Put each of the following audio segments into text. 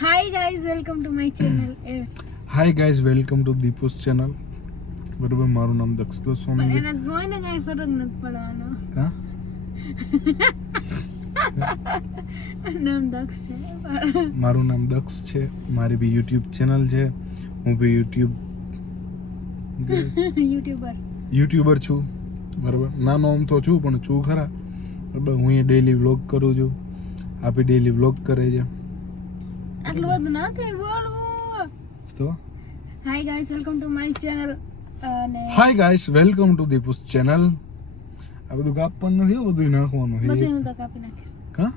Hi guys, welcome to my channel. Hi guys welcome to Deepu's channel. બરોબર, મારું નામ દક્ષ ગોસ્વામી છે. એના જોઈને કઈ ફરક નથી પડવાનો. હા, નામ દક્ષ છે. મારું નામ દક્ષ છે. મારી બી યુટ્યુબ ચેનલ છે. હું બી યુટ્યુબર છું. બરોબર, નાનો આમ તો છું પણ છું ખરા. બરોબર, હું એ ડેઈલી વ્લોગ કરું છું. આપી ડેઈલી વ્લોગ કરે છે. આટલું બધું નથી બોલવું. તો hi guys, welcome to my channel. અને hi guys welcome to Deepu's channel. આ બધું કાપવાનું નથી, બધું નાખવાનું છે. બધું હું તો કાપી નાખીશ. હા,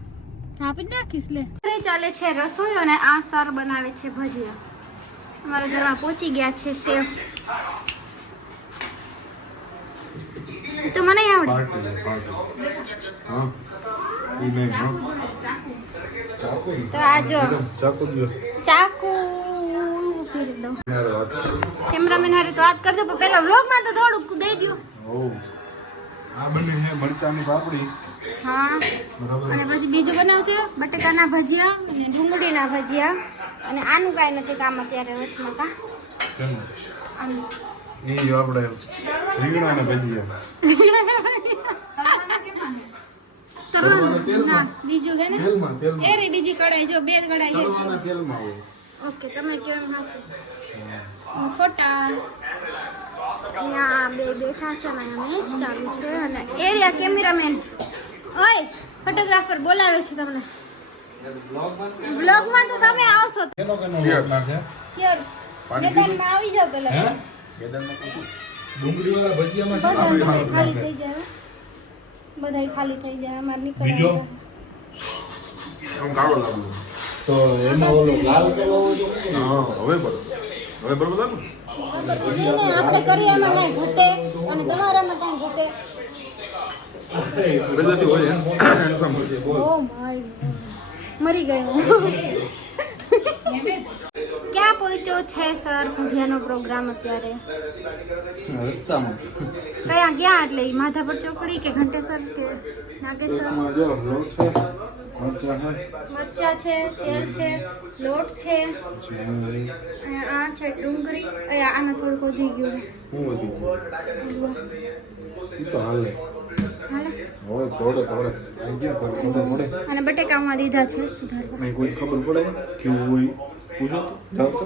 કાપી નાખીશ લે. ચાલે છે રસોઈ અને આ સર બનાવે છે ભજીયા. અમારા ઘરમાં પહોંચી ગયા છે શેફ. તો મને આવડે. તો આ જો ચાકુ ફેરવી દઉં. કેમેરામેન હારે તો વાત કરજો, પણ પહેલા વ્લોગમાં તો થોડુંક દઈ દો. આ બને છે મરચાની પાપડી. હા, અને પછી બીજું બનાવશે બટેકાના ભજીયા અને ડુંગળીના ભજીયા. અને આનું કાંઈ નથી કામ અત્યારે વચમાં. કા આનું એ આપણે રીંગણાના ભજીયા. ના બીજું છે ને એ રે બીજી કઢાઈ જો, બે કઢાઈ છે. ઓકે, તમે કેમ સાચું ખોટા. અહીંયા બે બેઠા છે ને મેચ ચાલુ છે. અને એરિયા કેમેરામેન ઓય ફોટોગ્રાફર બોલાવે છે તમને. બ્લોગમાં તો તમે આવશો. ચીયર્સ. મેદાનમાં આવી જાવ પહેલા. ડુંગળીવાળા ભજીયામાં ખાલી થઈ જાય. બધાય ખાલી થઈ જાય. અમાર નીકળવા આમ કાળો લાગુ તો એમાં ઓલો લાલ કલર હા, હવે બરોબર લાગુ. નહીં, આપણે કરીએ એમાં કાંઈ ઘટે અને તમારામાં કાંઈ ઘટે. પહેલાથી હોય હેન્ડસમ છે. ઓ માય, મરી ગયો. ક્યાં પહોંચ્યો છે સર ભજીયાનો પ્રોગ્રામ અત્યારે? રસ્તામાં કયા ગયા? એટલે માધાપર ચોકડી કે ઘંટેસર કે નાગેશ્વર? જો લોટ છે, મરચા છે, તેલ છે, લોટ છે, આ છે ડુંગળી. આમાં થોડુંક વધી ગયું. હું વધી ઈ તો હાલે હાલે. હવે થોડે થોડે ખબર પડે. અને બટેકામાં દીધા છે સુધારવા. નહીં કોઈ ખબર પડે કેવું હોય પૂછો તો જાવ તો.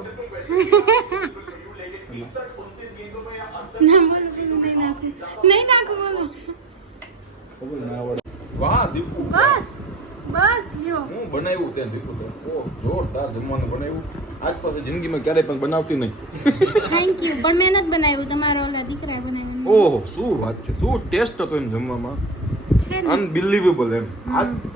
ના બોલો, નહીં નાખું, નહીં નાખું, બોલો. ખબર ના આવડે. વાહ દીપુ, બસ બસ લ્યો. હું બનાવ્યું ત્યાં દીપુ તો ઓ જોરદાર જમવાનું બનાવ્યું. આજ પાસે જિંદગીમાં ક્યારેય પણ બનાવતી નહીં. Thank you. પણ મહેનત બનાવ્યું તમારા ઓલા દીકરાએ બનાવ્યું. ઓહો, શું વાત છે, શું ટેસ્ટ હતો એમ જમવામાં. છે ને અનબિલીવેબલ એમ.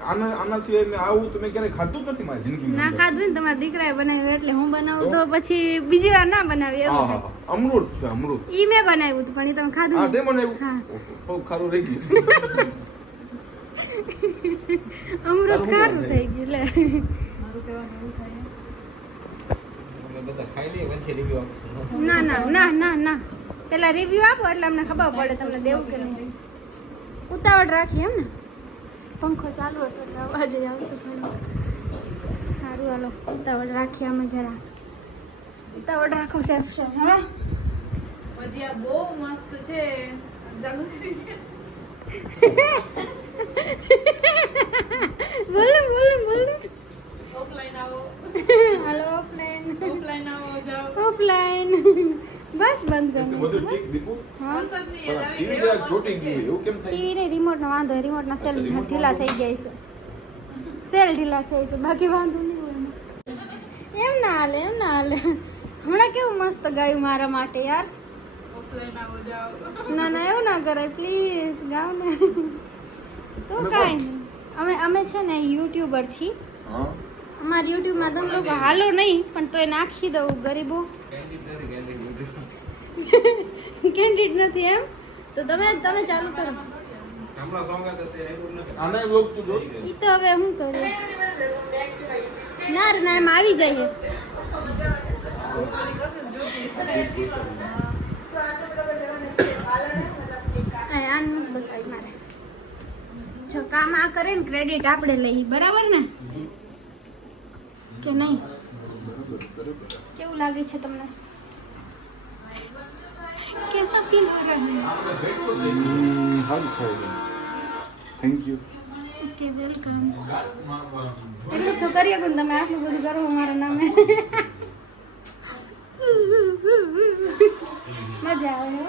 આના સિવાય મેં આવું તો મેં ક્યારેય ખાધું જ નથી મારી જિંદગીમાં. ના ખાધું ને તમારા દીકરાએ બનાવ્યું એટલે હું બનાવું તો પછી બીજી વાર ના બનાવી એવું. હા, અમૃત છે અમૃત. ઈ મેં બનાવ્યું હતું પણ ઈ તમે ખાધું હા, ને? તે બનાવ્યું. હા. થોડું ખારું રહી ગયું. અમૃત ખારું થઈ ગયું લે. ના ના ના ના ના, પેલા રિવ્યુ આપો એટલે અમને ખબર પડે તમને દેવું કે નહીં. ઉતાવળ રાખી એમ ને? પંખો ચાલુ હતો એટલે અવાજ આવશે થોડો. સારું, હાલો ઉતાવળ રાખી. અમે જરા ઉતાવળ રાખો સેફ છે. હા, ભજીયા બહુ મસ્ત છે. ચાલુ બોલો બોલો બોલો. ઓફલાઈન આવો, હાલો ઓફલાઈન. ઓફલાઈન આવો, જાઓ. ઓફલાઈન બસ બંધ બધું કરો. ઠીક દીપુ. હા, વરસાદની યાદ આવી ટીવી ગઈ. જરા ચોટી ગયું એવું કેમ થાય? ટીવી ને રિમોટ નો વાંધો. રિમોટ ના સેલ ઢીલા થઈ જાય છે. સેલ ઢીલા થઈ છે, બાકી વાંધો નહીં હોય. એમ ના હાલે, એમ ના હાલે. હમણાં કેવું મસ્ત ગાયું મારા માટે યાર. ઓફલાઈન આવો, જાઓ. ના ના, એવું ના કરાય પ્લીઝ, ગાવ ને. તો કાંઈ નહીં. અમે છે ને યુટ્યુબર છીએ. હા, અમારા યુટ્યુબમાં તમે લોકો હાલો નહીં પણ તોય નાખી દઉં. ગરીબો કેન્ડિડ નથી એમ તો તમે ચાલુ કરો. આને લોક તું જોશ. ઈ તો હવે શું કરું? ના રે ના, એમ આવી જાય. આનું બતાવી મારે. જો કામ આ કરે ને ક્રેડિટ આપણે લઈ, બરાબર ને કે નહીં? લાગે છે તમને? कैसा फील हो रहा है? હાલ ખાઈ થેન્ક યુ. Okay welcome. એટલું તો કરીએ પણ તમે આટલું બધું કરો મારા નામે. મજા આવે હો.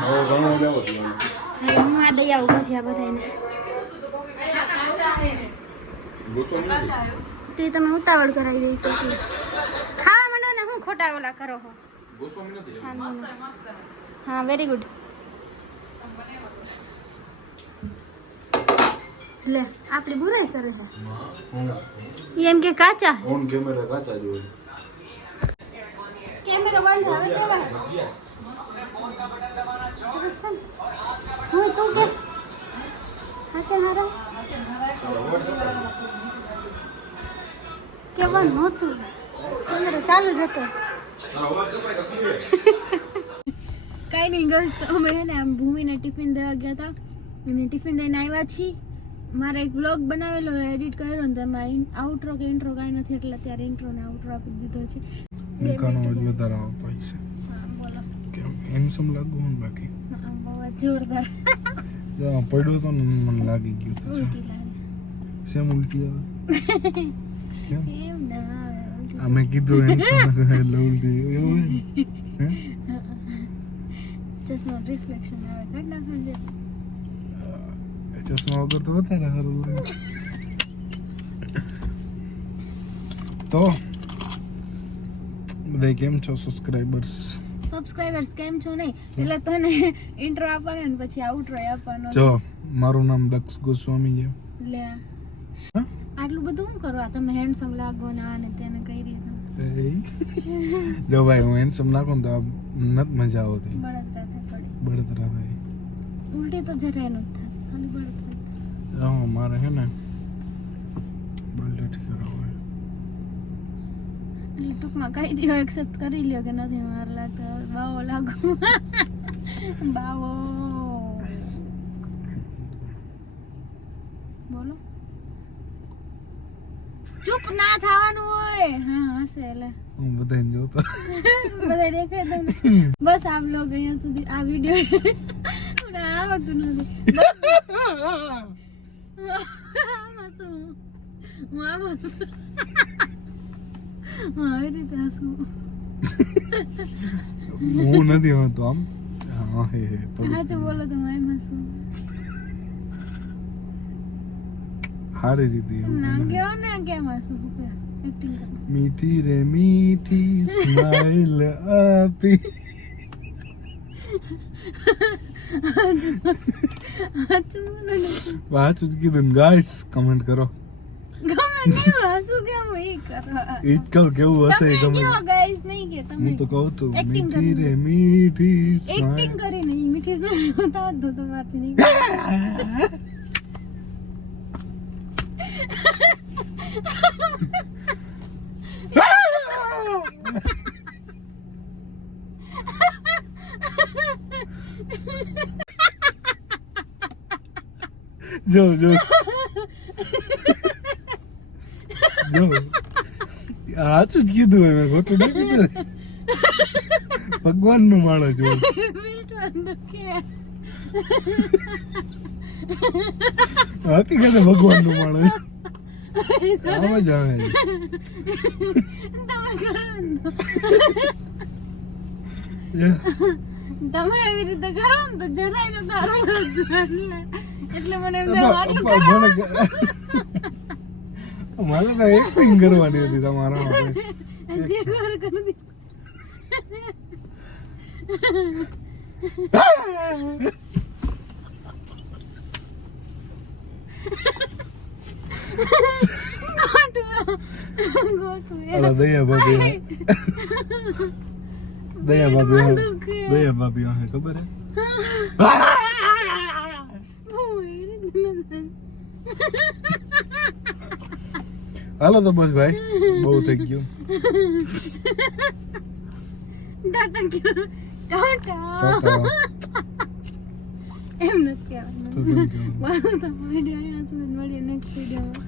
હવે ઘણો જાવ તો હવે હું આ દઈ આવું ભજીયા બધાને. ગુસ્સો નહીં તો એ તમે ઉતાવળ કરાવી દઈ શકો. ખાવા માંડો ને હું ખોટા ઓલા કરો હો. ગુસ્સો નથી. હા વેરી ગુડ. લે આપણે બુરાઈ કરે છે એમ કે કાચા ઓન કેમેરા કાચા જોવે. કેમેરો બંધ આવે કેવા હું તું કે હાચા હારા કેવા નહોતું કેમેરો ચાલુ જ હતો. કઈ નહીં ગર્લ્સ તો અમે હે ને આમ ભૂમિને ટિફિન દેવા ગયા હતા અને ટિફિન દઈને આવ્યા છીએ. મારે એક વ્લોગ બનાવેલો એડિટ કર્યો ને તેમાં આઉટ્રો કે ઇન્ટ્રો કાંઈ નથી એટલે અત્યારે ઇન્ટ્રો ને આઉટ્રો આપી દીધો છે. નિકાનો વધારે આવતો હોય છે. હા બોલો. કેમ હેન્ડસમ લાગુ હું બાકી હા બહુ જ જોરદાર. જો પડ્યો તો ને મને લાગી ગયું તો ઉલટી લાગે. સેમ ઉલટી આવે કેમ એમ ના આવે ઉલટી. અમે કીધું હેન્ડસમ એટલે ઉલટી એવું હોય હે ચશ્મા રિફ્લેક્શન આવે કાઢ નાખવાનું છે. ચશ્મા વગર તો વધારે સારું લાગે. તો બધા કેમ છો સબસ્ક્રાઇબર્સ? સબસ્ક્રાઇબર્સ કેમ છો નહીં એટલે તો ને ઇન્ટ્રો આપવાનો ને પછી આઉટ્રો આપવાનો. જો મારું નામ દક્ષ ગોસ્વામી છે. લે હા? આટલું બધું શું કરવા તમે હેન્ડસમ લાગો ને આ ને તેને કઈ રીતે જો ભાઈ હું હેન્ડસમ નાખું ને તો આ નથી મજા આવતી. બળતરા થાય પડે. બળતરા થાય. ઉલટી તો જરાય નથી થાય ખાલી બળતરા થાય. હા મારે હે ને બલટ કરાવવું એટલે ટૂંકમાં કહી દો એક્સેપ્ટ કરી લ્યો કે નથી મારે લાગતા બાવો લાગુ બાવો બોલો ચૂપ ના થવાનું હોય. હા હશે એટલે હું બધાને જોતો બધા દેખાય તમને. બસ આપ લોગ અહીંયા સુધી આ વિડીયો મને આવડતું નથી. બસ આમાં શું હું આમાં શું હું આવી રીતે હસું. હું નથી હોતો આમ હા હે તો સાચું બોલો તો હું એમ હસું. સારી રીતે એવું ના કહેવાય. કેવો ને કેમ હસું એક્ટિંગ કરો. મીઠી રે મીઠી સ્માઈલ આપી સાચું બોલો ને વાંચું જ કીધું ને ગાઈસ કમેન્ટ કરો ગમે નહીં હસું કેમ એ કરો. ઈ જ કહું કેવું હશે એ તમે ગમે કેવો ગાઈસ નહીં કે તમે હું તો કહું છું Acting મીઠી કરીને. રે મીઠી એક્ટિંગ smile. કરીને ઈ મીઠી સ્મેલ હોતા જ તો મારથી નહીં. જો જો જો સાચું જ કીધું હોય મેં ખોટું નહીં કીધું ભગવાન નું માણો જો મીઠું તો કે હકીકતે ભગવાન નું માણો આમ જ આવે તમે કરો ને. Yeah. તમે એવી રીતે કરો ને તો જરાય ન તારું એટલે મને એમ અપા- આટલું અપા કરો. મને કે- મારે તો એક્ટિંગ કરવાની હતી તમારા માટે જે ઘર કરી દીધું. અલા દયા ભાભી દયા ભાભી એટલું દુખે. દયા ભાભી આ ખબર હે હાલો તો બસ ભાઈ બહુ થઈ ગયું ટાટા કયો? ટાટા. ટાટા. એમ નથી કહેવાનું. તો કેમ કહેવાનું? બસ તો વિડીયો અહીંયા સુધી મળીએ નેક્સ્ટ વિડીયોમાં.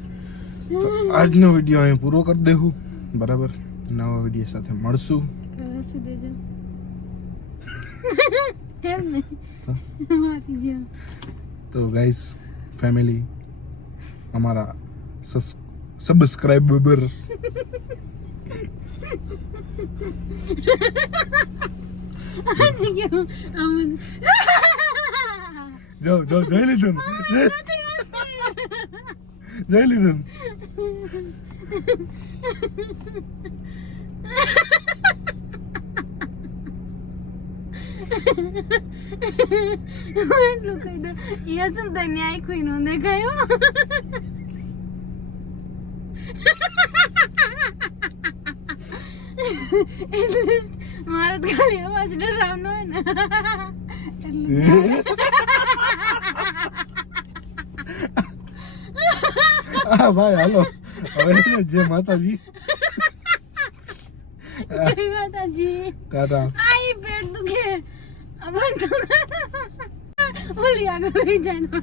તો આજનો વિડીયો અહીં પૂરો કરી દેવું બરાબર નવા વિડીયો સાથે મળશું. હસી દેજો એમ ને તો મારી જેમ તો ગાઈસ ફેમિલી અમારા સબસ્ક્રાઇબર આજે કેવું આમ જો જોઈ લીધું ને? નથી મસ્તી જોઈ લીધું ને? એટલું કહી દો એ હસન તો ન્યાય કોઈ નો દેખાયો એટલે મારે તો ખાલી અવાજ ડરાવનો હોય ને હા ભાઈ હાલો હવે જય માતાજી જય માતાજી ટાટા. આઈ પેટ દુખે અમન તો ઓલી આગળ વહી જાય તો